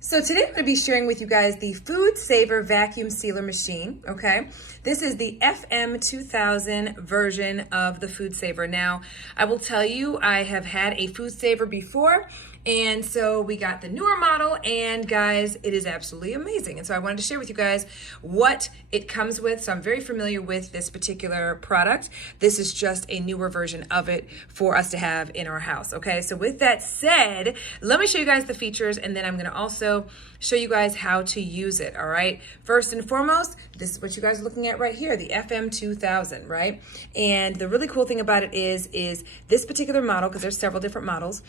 So today I'm going to be sharing with you guys the FoodSaver vacuum sealer machine, okay? This is the FM2000 version of the FoodSaver. Now, I will tell you, I have had a FoodSaver before, and so we got the newer model, and guys, it is absolutely amazing. And so I wanted to share with you guys what it comes with. So I'm very familiar with this particular product. This is just a newer version of it for us to have in our house, okay? So with that said, let me show you guys the features, and then I'm gonna also show you guys how to use it, all right? First and foremost, this is what you guys are looking at right here, the FM2000, right? And the really cool thing about it is this particular model, because there's several different models,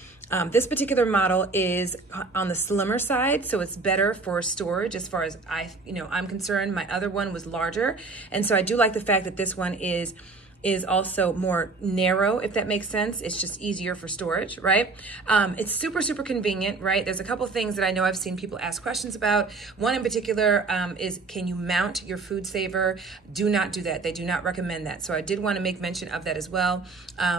this particular model is on the slimmer side, so it's better for storage as far as I'm concerned. My other one was larger, and so I do like the fact that this one is also more narrow, if that makes sense. It's just easier for storage, right? It's super, super convenient, right? There's a couple things that I know I've seen people ask questions about. One in particular is, can you mount your FoodSaver? Do not do that. They do not recommend that. So I did want to make mention of that as well,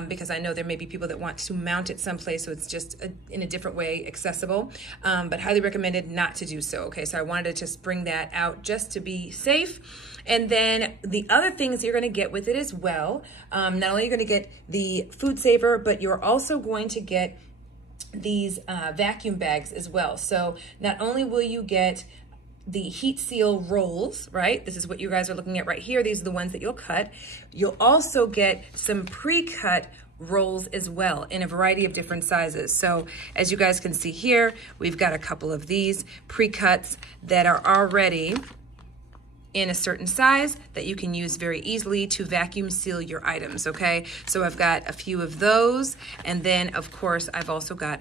because I know there may be people that want to mount it someplace so it's just in a different way accessible, but highly recommended not to do so, okay? So I wanted to just bring that out just to be safe. And then the other things you're going to get with it as well, not only are you going to get the FoodSaver, but you're also going to get these vacuum bags as well. So not only will you get the heat seal rolls, right? This is what you guys are looking at right here. These are the ones that you'll cut. You'll also get some pre-cut rolls as well in a variety of different sizes. So as you guys can see here, we've got a couple of these pre-cuts that are already in a certain size that you can use very easily to vacuum seal your items, okay? So I've got a few of those, and then of course I've also got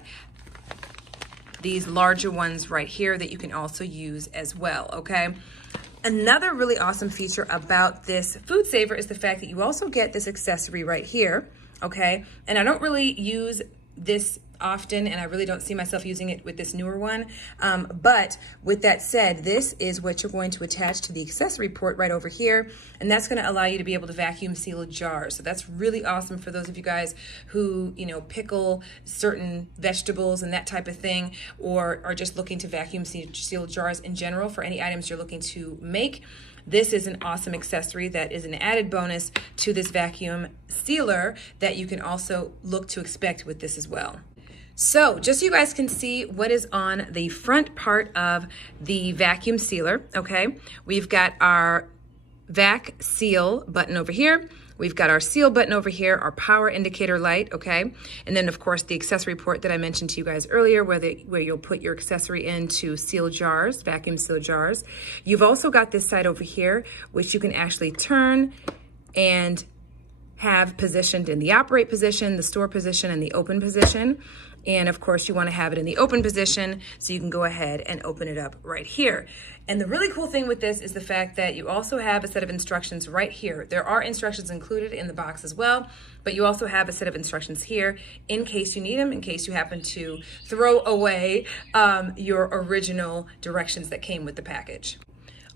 these larger ones right here that you can also use as well, okay? Another really awesome feature about this FoodSaver is the fact that you also get this accessory right here, okay? And I don't really use this often, and I really don't see myself using it with this newer one. But with that said, this is what you're going to attach to the accessory port right over here, and that's going to allow you to be able to vacuum seal jars. So that's really awesome for those of you guys who, pickle certain vegetables and that type of thing, or are just looking to vacuum seal jars in general for any items you're looking to make. This is an awesome accessory that is an added bonus to this vacuum sealer that you can also look to expect with this as well. So just so you guys can see what is on the front part of the vacuum sealer, okay? We've got our vac seal button over here. We've got our seal button over here, our power indicator light, okay? And then of course the accessory port that I mentioned to you guys earlier where you'll put your accessory in to seal jars, vacuum seal jars. You've also got this side over here, which you can actually turn and have positioned in the operate position, the store position, and the open position. And of course you want to have it in the open position so you can go ahead and open it up right here. And the really cool thing with this is the fact that you also have a set of instructions right here. There are instructions included in the box as well, but you also have a set of instructions here in case you need them, in case you happen to throw away your original directions that came with the package.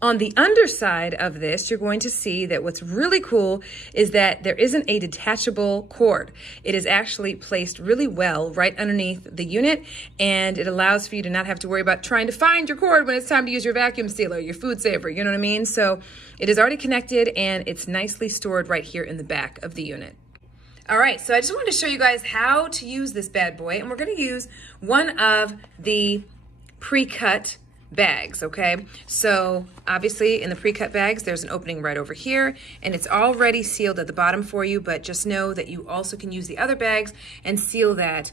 On the underside of this, you're going to see that what's really cool is that there isn't a detachable cord. It is actually placed really well right underneath the unit, and it allows for you to not have to worry about trying to find your cord when it's time to use your vacuum sealer, your FoodSaver, you know what I mean? So it is already connected, and it's nicely stored right here in the back of the unit. All right, so I just wanted to show you guys how to use this bad boy, and we're gonna use one of the pre-cut bags, okay? So obviously in the pre-cut bags, there's an opening right over here, and it's already sealed at the bottom for you, but just know that you also can use the other bags and seal that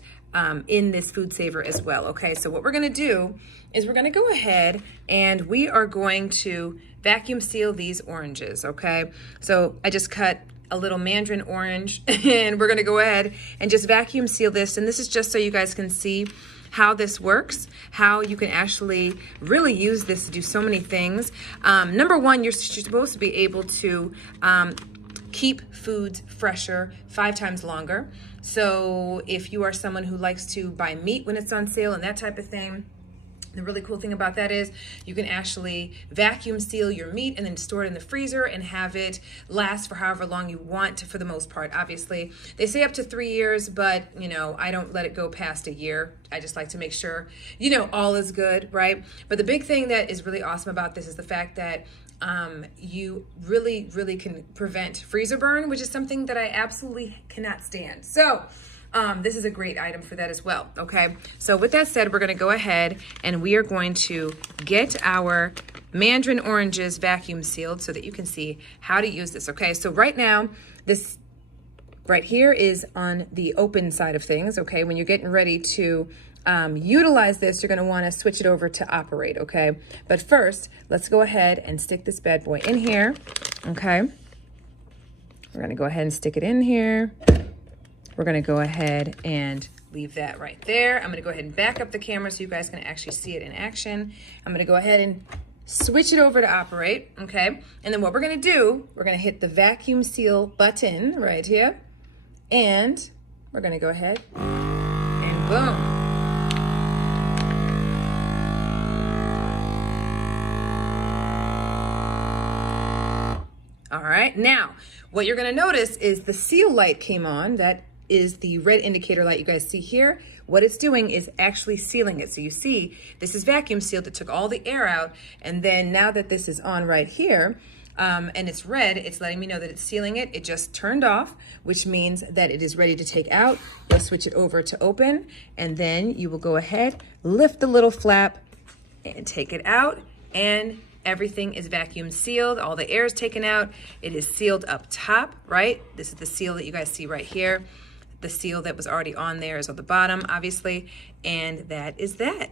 in this FoodSaver as well, okay? So what we're gonna do is we're gonna go ahead and we are going to vacuum seal these oranges, okay? So I just cut a little mandarin orange and we're gonna go ahead and just vacuum seal this, and this is just so you guys can see how this works, how you can actually really use this to do so many things. Number one, you're supposed to be able to keep foods fresher 5 times longer. So if you are someone who likes to buy meat when it's on sale and that type of thing, The really cool thing about that is you can actually vacuum seal your meat and then store it in the freezer and have it last for however long you want, for the most part. Obviously, they say up to 3 years, but you know, I don't let it go past a year. I just like to make sure, you know, all is good, right? But the big thing that is really awesome about this is the fact that you really can prevent freezer burn, which is something that I absolutely cannot stand. So this is a great item for that as well, okay? So with that said, we're gonna go ahead and we are going to get our mandarin oranges vacuum sealed so that you can see how to use this, okay? So right now, this right here is on the open side of things, okay? When you're getting ready to utilize this, you're gonna wanna switch it over to operate, okay? But first, let's go ahead and stick this bad boy in here, okay? We're gonna go ahead and stick it in here. We're gonna go ahead and leave that right there. I'm gonna go ahead and back up the camera so you guys can actually see it in action. I'm gonna go ahead and switch it over to operate, okay? And then what we're gonna do, we're gonna hit the vacuum seal button right here, and we're gonna go ahead and boom. All right, now what you're gonna notice is the seal light came on. That is the red indicator light you guys see here. What it's doing is actually sealing it. So you see, this is vacuum sealed. It took all the air out. And then now that this is on right here, and it's red, it's letting me know that it's sealing it. It just turned off, which means that it is ready to take out. You'll switch it over to open, and then you will go ahead, lift the little flap, and take it out, and everything is vacuum sealed. All the air is taken out. It is sealed up top, right? This is the seal that you guys see right here. The seal that was already on there is on the bottom, obviously, and that is that.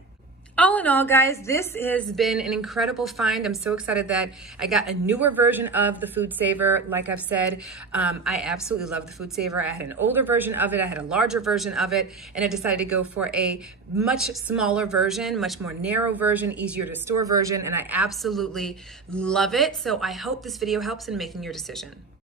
All in all, guys, this has been an incredible find. I'm so excited that I got a newer version of the FoodSaver. Like I've said, I absolutely love the FoodSaver. I had an older version of it, I had a larger version of it, and I decided to go for a much smaller version, much more narrow version, easier to store version, and I absolutely love it. So I hope this video helps in making your decision.